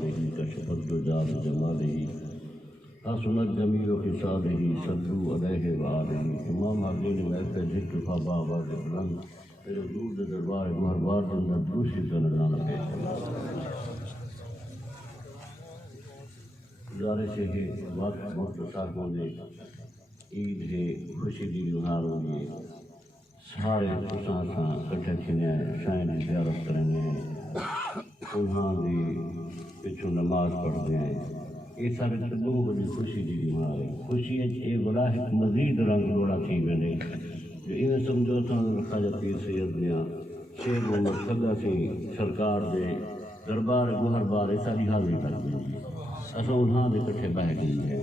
جماله كشف الدجى بجماله حسنت جميع خصاله صلوا عليه وآله تمام حاضرین محفل ذکر فابا آواز بلند میرے حضور دربار مہربان اندر دوسری کا نظرانہ پیش گزارش ہے وقت مختصر ہونے عید ہے خوشی دی نہار ہونے سارے خصاں ساں کٹھے کھنے شاین دی زیارت کرنے انہاں دی پچھو نماز پڑھتے ہیں یہ سارے تبوہ بڑی خوشی دی نہار ہے خوشی ہے بڑا ایک مزید رنگ لوڑا تھی بنے جو انہیں سمجھو تھا خواجہ پیر سید میاں شیخ محمد صلی سی سرکار دے دربار گوہر بار ساری حاضری کر دی اصل انہاں دے کٹھے بہ گئی ہے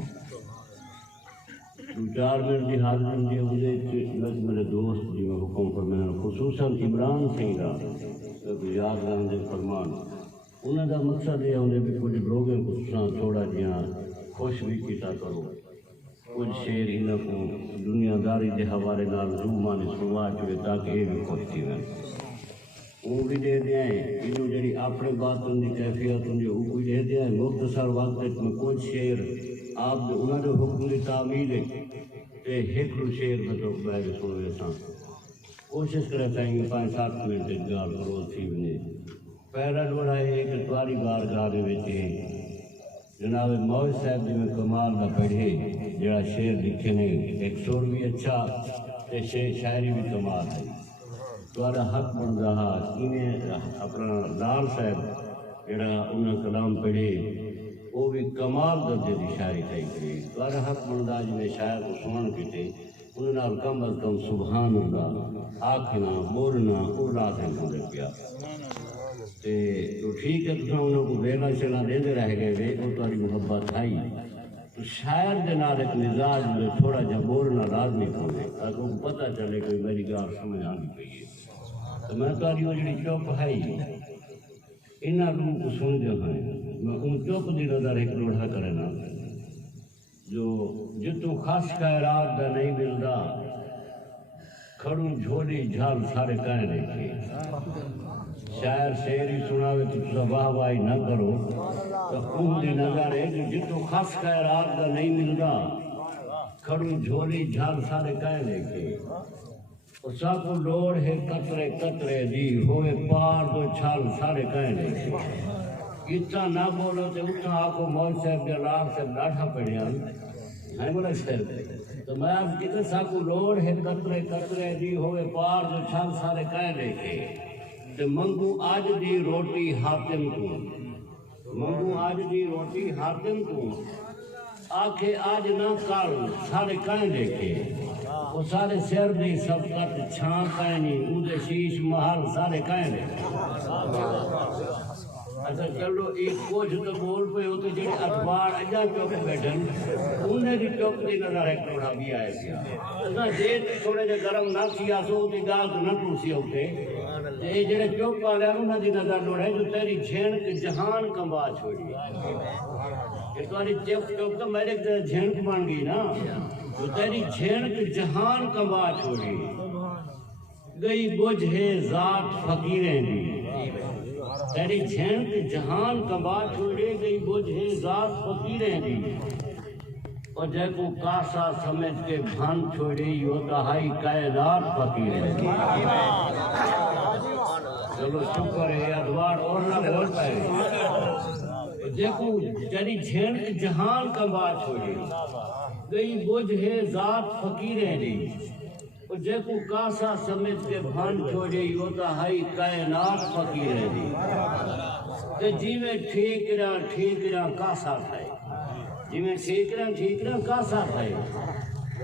دو چار منٹ دی حاضری ہوندے میرے دوست جی میں حکم فرمایا خصوصاً عمران سنگھ دا یاد رہندے فرمان انہاں دا مقصد یہ ہوندے بھی کچھ لوگوں کو تھوڑا جہاں خوش بھی کیتا کرو کچھ شعر انہاں کو دنیا داری دے حوالے نال روح مانے سنوا چوئے تاکہ یہ بھی خوش تھی ویں وہ بھی دے دیں انہوں جڑی اپنے باتوں دی کیفیت ہوں وہ بھی دے دیں مختصر وقت میں کچھ شعر آپ جو انہوں نے حکم دی تعمیل ہے تے ایک شعر میں تو بہت سنوے ساں کوشش کرے تھیں 5-7 منٹ گال کرو تھی بنے پہلا ڈوڑا ہے ایک اتواری بارگاہ دے وچ جناب موج صاحب جی میں کمال نہ پڑھے جڑا شعر لکھے نے ایک سور بھی اچھا تے شاعری بھی کمال ہے تمہارا حق بن رہا انہیں اپنا لال صاحب جڑا انہیں کلام پڑھے وہ بھی کمال درجے کی شاعری کھائی کری تمہارا حق بن رہا جنہیں شاعر کو سنن کیتے انہیں کم از کم سبحان اللہ آکھنا بولنا اڑا سے گزر گیا تو ٹھیک ہے تو انہوں کو بیلا چلا دے دے رہ گئے وے وہ تمہاری محبت آئی تو شاعر دے نال ایک مزاج میں تھوڑا جا بولنا لازمی پڑے تاکہ وہ پتہ چلے کہ میری گال سمجھ آنی پئی ہے تو میں تمہاری وہ جڑی چپ ہے انہاں لوگوں کو سن دے ہیں میں ان چپ دی نظر ایک لوڑا کرنا جو جتوں خاص خیرات دا نہیں ملدا کھڑوں جھولی جھال سارے کہیں دیکھے شاعر شعری سناوے تو واہ واہی نہ کرو تو ان دی نظر ہے جو جتوں خاص خیرات دا نہیں ملدا کھڑوں جھولی جھال سارے کہیں دیکھے اسا کو لوڑ ہے قطرے قطرے دی ہوئے پار دو چھال سارے کہیں دیکھے اتنا نہ بولو تے اتنا آکو موج صاحب جلال سے لاٹھا پڑھیا ہے بولا شہر تو میں اب کتنے سا کو لوڑ ہے قطرے قطرے دی ہوئے پار دو چھال سارے کہیں دیکھے تے منگو آج دی روٹی حاتم کو منگو آج دی روٹی حاتم کو آکھے آج نہ کال سارے کہیں دیکھے وہ سارے سر دی سبقت چھان کہنی اندے شیش محل سارے کہیں دیکھے اچھا چلو ایک کچھ تو بول پہ ہوتے جنہیں اخبار اجا چوک بیٹھن انہیں دی چوک دی نظر ایک لوڑا بھی آئے گیا اچھا جیت تھوڑے جے گرم نہ کیا سو ہوتی گال تو نہ ٹوسی ہوتے یہ جنہیں چوک والے انہیں دی نظر لوڑا ہے جو تیری جھین کے جہان کمبا چھوڑی یہ تمہاری چوک تو میرے جھین کو بن گئی نا جو تیری جھین کے جہان کمبا چھوڑی گئی بجھ ہے ذات فقیریں دی تیری جھین کے جہان کبا چھوڑے گئی بجھ ہے ذات فقیریں دی اور جے کو کاسا سمجھ کے بھان چھوڑے یہ دہائی کائنات فقیریں دی چلو شکر ہے ادوار اور نہ بول پائے جے کو تیری جھین کے جہان کبا چھوڑے گئی بجھ ہے ذات فقیریں دی اور جے کو کاسا سمجھ کے بھان چھوڑے ہوتا ہائی کائنات فقیریں دی تے جیویں ٹھیکراں کاسا تھائے جیویں ٹھیکراں کاسا تھائے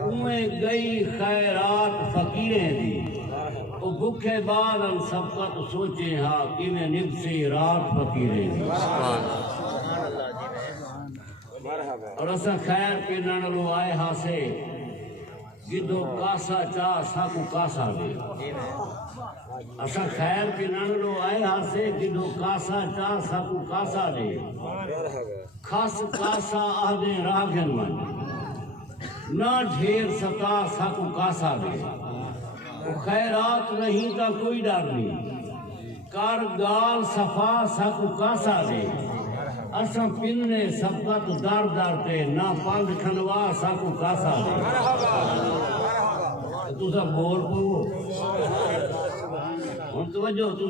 اویں گئی خیرات فقیریں دی او بکھے بالن سبقت سوچے ہاں کیویں نبسی رات فقیریں دی اور اسا خیر پہ نانلو آئے ہاں سے گدو کاسا چاہ ساکو کاسا دے اسا خیر پہ نانلو آئے ہاں سے گدو کاسا چاہ ساکو کاسا دے خاص کاسا آدھیں راگن من نہ ڈھیر ستا ساکو کاسا دے خیرات نہیں تا کوئی ڈر نہیں کار گال صفا ساکو کاسا دے اساں پننے سبقت دار دار تے نہ پاند کھنوا ساکو کاسا دے تو سب بول پو ہن توجہ تو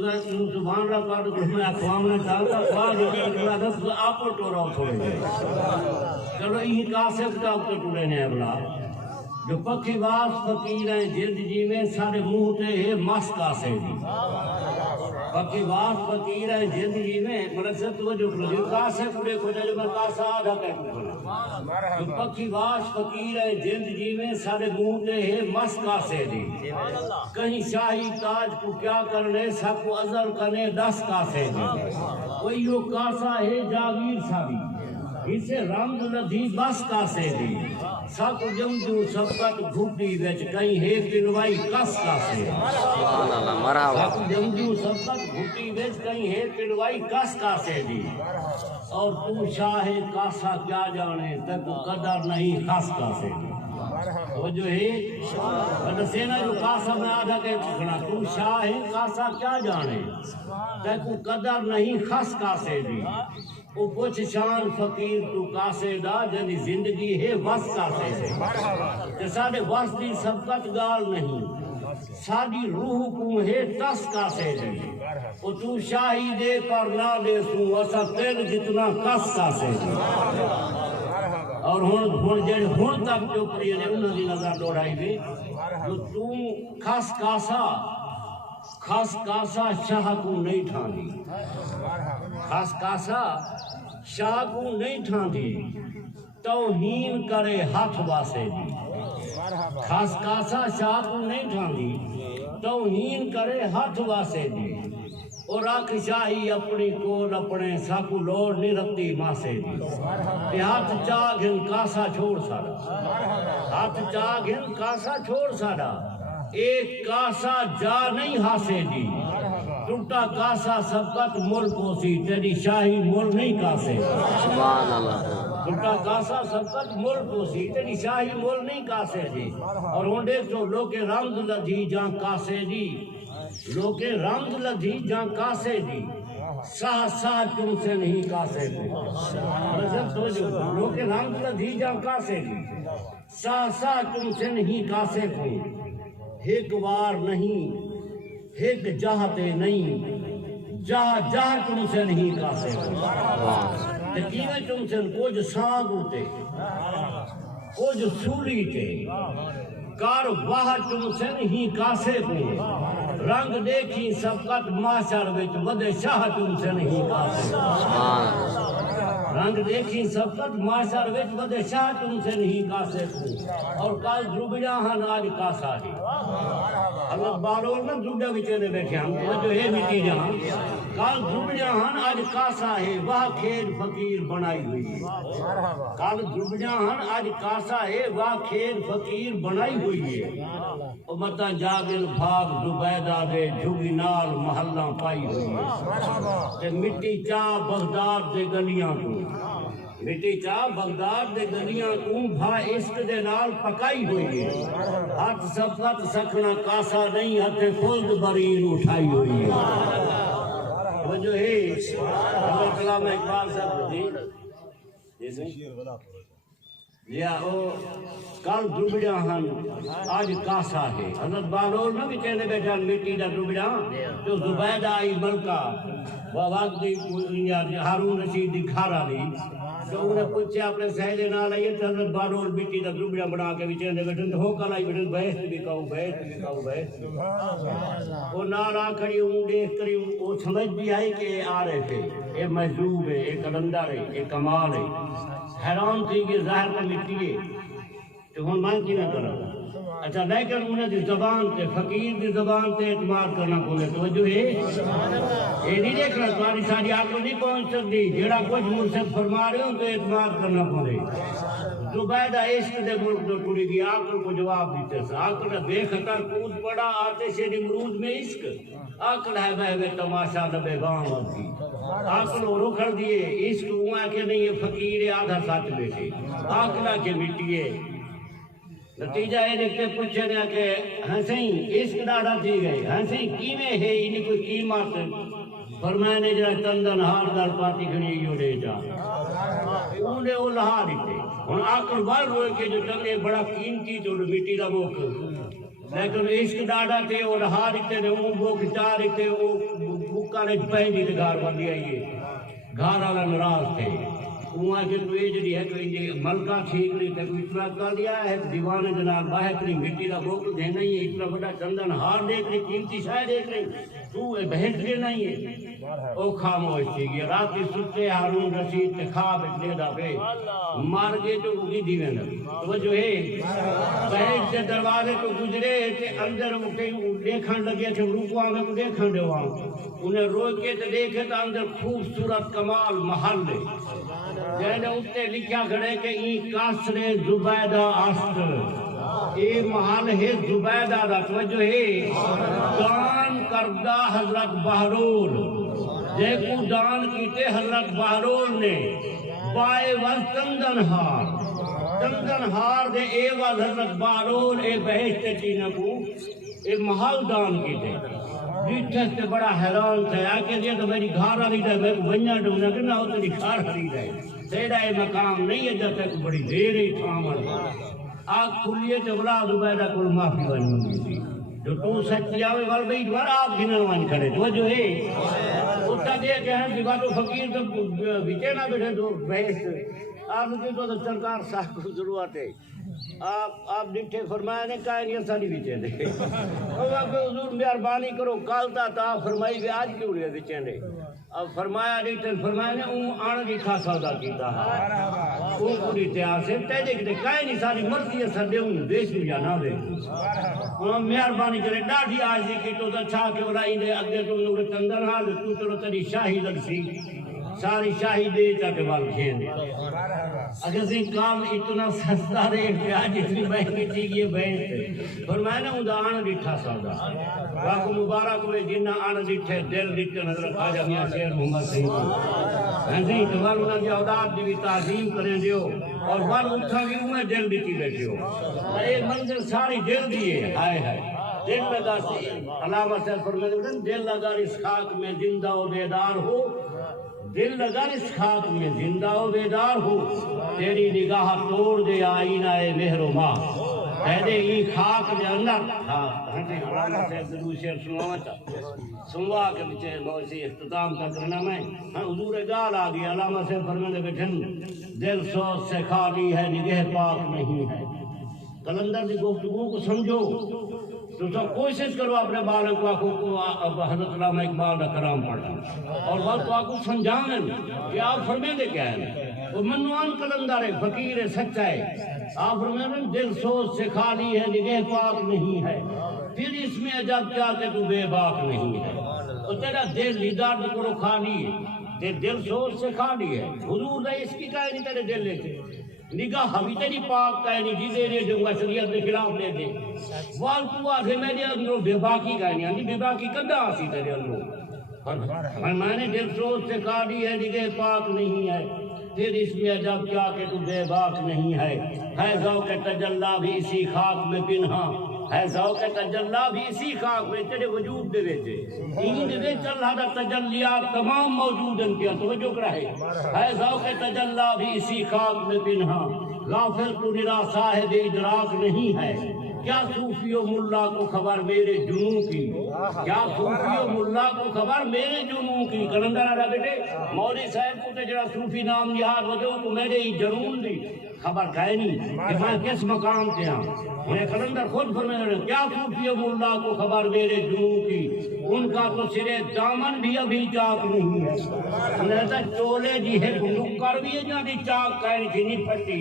سبحان اللہ پڑھ کے میں اقوام نے چاہتا خواہ جو کہ دس آپ ٹورا تھوڑے چلو یہ کاسے کتاب تو ٹورے نے بلا جو پکھی باس فقیر ہیں جلد جی میں سارے منہ تے ہے مس کاسے دی پکھی باس فقیر ہیں جلد جی میں مطلب سے توجہ کرو جو کاسے کڑے کو جو میں کاسا آدھا کہہ کھولا جو پکھی باس فقیر ہیں جلد جی میں سارے منہ تے ہے مس کاسے دی کہیں شاہی تاج کو کیا کرنے سب کو ازل کرنے 10 کاسے دی وہی جو کاسا ہے جاگیر سابی اسے رنگ لدھی بس کاسے دی ساکو جمجو سبقت گھٹی ویچ کہیں ہے پنوائی کس کاسے ساکو جمجو سبقت گھٹی ویچ کہیں ہے پنوائی کس کاسے دی اور تو شاہ کاسا کیا جانے تک قدر نہیں خاص کاسے دی وہ جو ہے سینا جو کاسا میں آدھا کہ کھڑا تو شاہ کاسا کیا جانے تک قدر نہیں خاص کاسے دی وہ پوچھ شان فقیر تو کاسے دا جنی زندگی ہے وس کاسے دے کہ ساڑے وس دی سبقت گال نہیں ساڑی روح کو ہے تس کاسے دے وہ تو شاہی دے پر نہ دے سو اسا تیل جتنا کس کاسے دے اور ہون جڑے ہون تک جو پری نے انہوں دی نظر دوڑائی گئی جو تو خاص کاسا شاہ کو نہیں ٹھاندی خاص کاسا شاہ کو نہیں ٹھاندی توہین کرے ہاتھ واسے دی خاص کاسا شاہ کو نہیں ٹھاندی توہین کرے ہاتھ واسے دی اور آنکھ شاہی اپنی کول اپنے ساکو لوڑ نہیں رکھتی ماسے دی ہاتھ چاگن کاسا چھوڑ ساڑا ہاتھ چاگن کاسا چھوڑ ساڑا ایک کاسا جا نہیں ہاسے دی ٹوٹا کاسا سبقت ملک ہو سی تیری شاہی مل نہیں کاسے سبحان اللہ ٹوٹا کاسا سبقت ملک ہو سی تیری شاہی مل نہیں کاسے دی اور ہونڈے تو لوکے رنگ لدھی جان کاسے دی لوکے رنگ لدھی جان کاسے دی سا تم سے نہیں کاسے دی لوکے رنگ لدھی جان کاسے دی سا تم سے نہیں کاسے دی ایک وار نہیں ایک جاہتے نہیں جاہ تم سے نہیں کاسے تکیوے تم سے کچھ سانگ ہوتے کچھ سولی تے کار واہ تم سے نہیں کاسے کو رنگ دیکھی سبقت معاشر وچ ودے شاہ تم سے نہیں کاسے رنگ دیکھی سبقت معاشر وچ ودے شاہ تم سے نہیں کاسے کو اور کال دروبڑا ہن آج کاسا ہے اللہ بارول میں دروبڑا وچے نے بیٹھے ہم جو ہے مٹی جہاں کال دروبڑا ہن آج کاسا ہے وہ کھیل فقیر بنائی ہوئی ہے کال دروبڑا ہن آج کاسا ہے وہ کھیل فقیر بنائی ہوئی ہے امتاں جاگل بھاگ زبیدہ دے جھگی نال محلہ پائی ہوئی ہے کہ مٹی چاہ بغداد دے گلیاں کو مٹی چاہ بغداد دے گلیاں کو بھا عشق دے نال پکائی ہوئی ہے ہاتھ سبقت سکھنا کاسا نہیں ہاتھ خلد برین اٹھائی ہوئی ہے وہ جو ہے اللہ کلام اقبال صاحب دی یا او کل دروبڑا ہن آج کاسا ہے حضرت بانول نہ بھی کہنے بیٹھا مٹی دا دروبڑا جو زبیدہ آئی ملکہ وہ وقت دی ہارون رشید دی گھارا دی تو انہیں پوچھے اپنے سہلے نہ لائیے تو حضرت بانول مٹی دا دروبڑا بنا کے بھی چہنے بیٹھن تو ہو کل آئی بیٹھن بحث بھی کہوں وہ نارا کری ہوں دیکھ کری ہوں وہ سمجھ بھی آئی کہ آ رہے تھے اے محجوب ہے اے کلندر ہے اے کمال ہے حیران تھی کہ ظاہر کا مٹی ہے تو ہم مان کی نہ کرا اچھا لیکن انہیں دی زبان تے فقیر دی زبان تے اعتماد کرنا پولے تو جو ہے یہ نہیں دیکھ رہا تمہاری ساری آنکھوں نہیں پہنچ سکتی جیڑا کچھ مرشد فرما رہے ہوں تو اعتماد کرنا پولے زبیدہ عشق دے ملک تو ٹوڑی گئی آنکھوں کو جواب دیتے سے آنکھوں نے بے خطر کود پڑا آتش نمرود میں عشق آنکھوں ہے بہوے تماشا دبے گاؤں ہوتی آنکھوں رکھڑ دیے عشق ہوا کہ نہیں یہ فقیر آدھا ساتھ بیٹھے آنکھوں کے مٹیے نتیجہ یہ دیکھتے پوچھے گیا کہ ہنسیں عشق ڈاڑا تھی گئے ہنسیں کیویں ہے انہیں کوئی قیمت فرمایا نے جڑا چندن ہار دار پاتی کھڑی جو دے جا انہیں وہ لہا دیتے ہن آکر وال روئے کہ جو چندے بڑا قیمتی تو مٹی دا موک لیکن عشق ڈاڈا تے وہ لہا دیتے نے وہ موک چاہ دیتے وہ بکا نے پہنی تے گھار بندی آئیے گھار والا نراز تھے وہاں کہ تو یہ جڑی ہے تو یہ ملکہ ٹھیک نہیں تے کوئی اتنا کر دیا ہے دیوانے جناب باہر کری مٹی دا موک دینا ہی ہے اتنا بڑا چندن ہار دیکھ رہی قیمتی شاہ دیکھ رہی تو بہت لینا ہی ہے او خاموش تھی گیا راتی ستے ہارون رشید تے خواب اتنے دا پہ مار گئے تو اگی دیویں دا تو جو ہے بہت سے دروازے تو گزرے تے اندر دیکھن لگے تھے روپواں میں کو دیکھن دے وہاں انہیں روک کے تے دیکھے تو اندر خوبصورت کمال محل ہے جہنے اتنے لکھا کھڑے کہ این قصر زبیدہ آست اے محل ہے زبیدہ دا توجہ ہے دان کردہ حضرت بہرول دیکھو دان کیتے حضرت بہرول نے بائے وز چندن ہار دے اے وز حضرت بہرول اے بہشت چینہ کو اے محل دان کیتے جیتھے سے بڑا حیران تھا آکے دیا تو میری گھار آ رہی تھا میں کو بنیا ڈھونا کرنا ہو تیری گھار آ رہی تھا تیرا یہ مقام نہیں ہے جب تک بڑی دیر ہی تھامن آگ کھلیے تو بلا زبیدہ کو معافی بنی ہوئی تھی جو تو سچی آوے وال بھئی دوار آپ گنروان کھڑے تو جو ہے اتنا دے کہ ہم دیبا تو فقیر تو بیچے نہ بیٹھے تو بحث آپ مجھے تو سرکار صاحب کو ضرورت ہے آپ ڈٹھے فرمایا نے کہا نہیں ساری بیچے دے اور آپ حضور مہربانی کرو کالتا تا فرمائی بھی آج کیوں رہے بیچے دے اب فرمایا ڈٹھے فرمایا نے اون آن دی کھا سودا کیتا ہے اون کو اتحاد سے تیجے کتے کہے نہیں ساری مرضی ہے سر دے اون دیش بھی یا نہ دے انہوں مہربانی کرے ڈاڑھی آج دی کی تو چھا کے بلا اندے اگے تو انہوں چندر حال تو تیرو تری شاہی لگ سی ساری شاہی دے چاہتے وال کھین دے اگر سے کام اتنا سستا ریٹ پہ آج اتنی مہنگی تھی یہ بہن فرمایا نا اندھا آنا ڈٹھا سودا واقع مبارک میں جنہ آنا ڈٹھے دل ڈٹھے نظر خواجہ میاں شیر محمد صحیح ایسے تو وال انہاں کی اولاد دی بھی تعظیم کریں دیو اور وال اٹھا بھی انہیں دل ڈٹھی بیٹھے ہو ایک منظر ساری دل دیئے ہائے ہائے دل لگا سی علامہ صاحب فرمائے دل لگا اس خاک میں زندہ و بیدار ہو دل لگا اس خاک میں زندہ و بیدار ہو تیری نگاہ توڑ دے آئینہ مہر و ماہ کہہ دے یہ خاک دے اندر علامہ صاحب ضرور شیر سنوا چاہتا سنوا کے بچے بہت سی اختتام کا کرنا میں حضور گال آگئی علامہ صاحب فرمانے بیٹھن دل سوچ سے خالی ہے نگہ پاک نہیں ہے کلندر دی گفتگو کو سمجھو تو سب کوشش کرو اپنے بالوں کو حضرت علامہ اقبال کا کرام پڑھا اور وقت کو سمجھانے کہ آپ فرمائیں دے کیا ہے وہ منوان کلندر ہے فقیر ہے سچا ہے آپ فرمائیں دل سوچ سے خالی ہے نگہ پاک نہیں ہے پھر اس میں عجب کیا کہ تو بے باک نہیں ہے اور تیرا دل لیدار کرو خالی ہے دل سوچ سے خالی ہے حضور نے اس کی کہا نہیں تیرے دل لیتے نگاہ ہمی تیری پاک کہنی جی دے دے جو شریعت کے خلاف لے دے والتو آگے میں نے اندروں بے باقی کہنی آنی بے باقی کدھا آسی تیرے اندروں میں نے دل سوچ سے کہا ہے نگہ پاک نہیں ہے پھر اس میں عجب کیا کہ تو بے باک نہیں ہے ذوق تجلی بھی اسی خاک میں پنہا ہے ذوق تجلی بھی اسی خاک میں تیرے وجود دے ویچے این دے چل رہا تجلیات تمام موجود ان کے توجہ کرا ہے ذوق تجلی بھی اسی خاک میں پنہا غافل تو نرا صاحب ادراک نہیں ہے کیا صوفی و ملا کو خبر میرے جنوں کی کیا صوفی و ملا کو خبر میرے جنوں کی کلندر آ رہا بیٹے مولی صاحب کو تے جڑا صوفی نام نہاد ہو جو تو میرے ہی جنون دی خبر کہے نہیں کہ میں کس مقام تے ہاں انہیں کلندر خود فرمائے رہے کیا صوفی و ملا کو خبر میرے جنوں کی ان کا تو سرے دامن بھی ابھی چاک نہیں ہے انہیں تا چولے جی ہے نکر بھی ہے جہاں دی چاک کہنی تھی نہیں پھٹی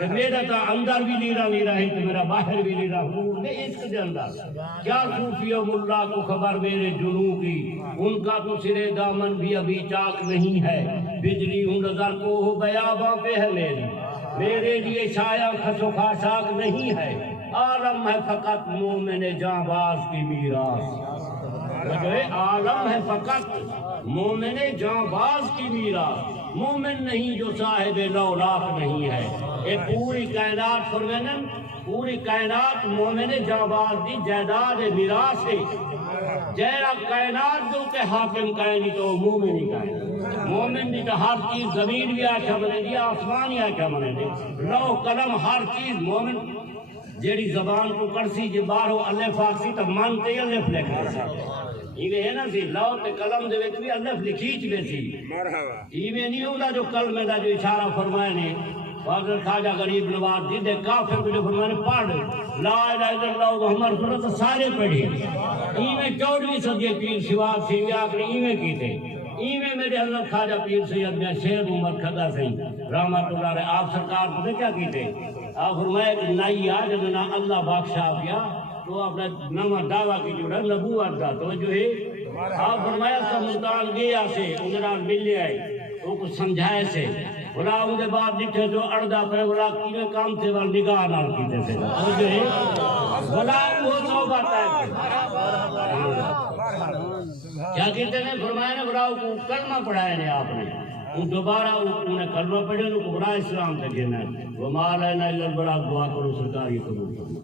کہ میرا تا اندر بھی لیرا لیرا ہے تو میرا باہر بھی لیرا حضور نے عشق دے اندر کیا صوفی و ملا کو خبر میرے جنوں کی ان کا تو سرے دامن بھی ابھی چاک نہیں ہے بجلی ہوں نظر کو ہو بیاباں پہ ہے میرے لیے شاید خسو خاشاک نہیں ہے عالم ہے فقط مومن جاں باز کی میراث عالم ہے فقط مومن جاں باز کی میراث مومن نہیں جو صاحب لولاک نہیں ہے یہ پوری کائنات فرمینن پوری کائنات مومن جاواز دی جائیداد میراث ہے جیڑا کائنات دو کے حاکم کائنی تو مومن ہی کائنی مومن دی تو ہر چیز زمین بھی آکھا بنے دی آسمان ہی آکھا بنے دی لو قلم ہر چیز مومن جیڑی زبان کو کرسی جی بارو الف آکسی تو من تے الف لکھا سا ایویں ہے نا سی لو تے قلم دے وچ بھی الف لکھیچ بے سی ایویں نہیں ہوتا جو کلمے دا جو اشارہ فرمائے نے فاضل خواجہ غریب نواز جی دے کافر کو جو فرمانے پڑھ لا الہ الا اللہ محمد رسول اللہ سارے پڑھی ایویں 14ویں صدی پیر سواد سنگھ آکری ایویں کی تھے ایویں میرے حضرت خواجہ پیر سید میں شیر عمر کھدا سنگھ رحمت اللہ علیہ آپ سرکار کو کیا کی تھے آپ فرمایا کہ نائی آج جنا اللہ بادشاہ پیا تو اپنا نمہ دعویٰ کی جو ہے نبوت دا تو جو ہے آپ فرمایا سب ملتان گیا سے انہوں مل لے آئے تو کچھ سمجھائے سے بلا ان کے بعد نٹھے جو اڑدا پہ بلا کیویں کام تھے وال نگاہ نال کیتے تھے تو جو ہے بلا وہ توبہ ہے کیا کہتے ہیں فرمایا نے بلا کو کلمہ پڑھایا نے آپ نے ان دوبارہ انہیں کلمہ پڑھے ان کو بلا اسلام تک گنا وما علینا الا البلاغ دعا کرو سرکار یہ قبول کرو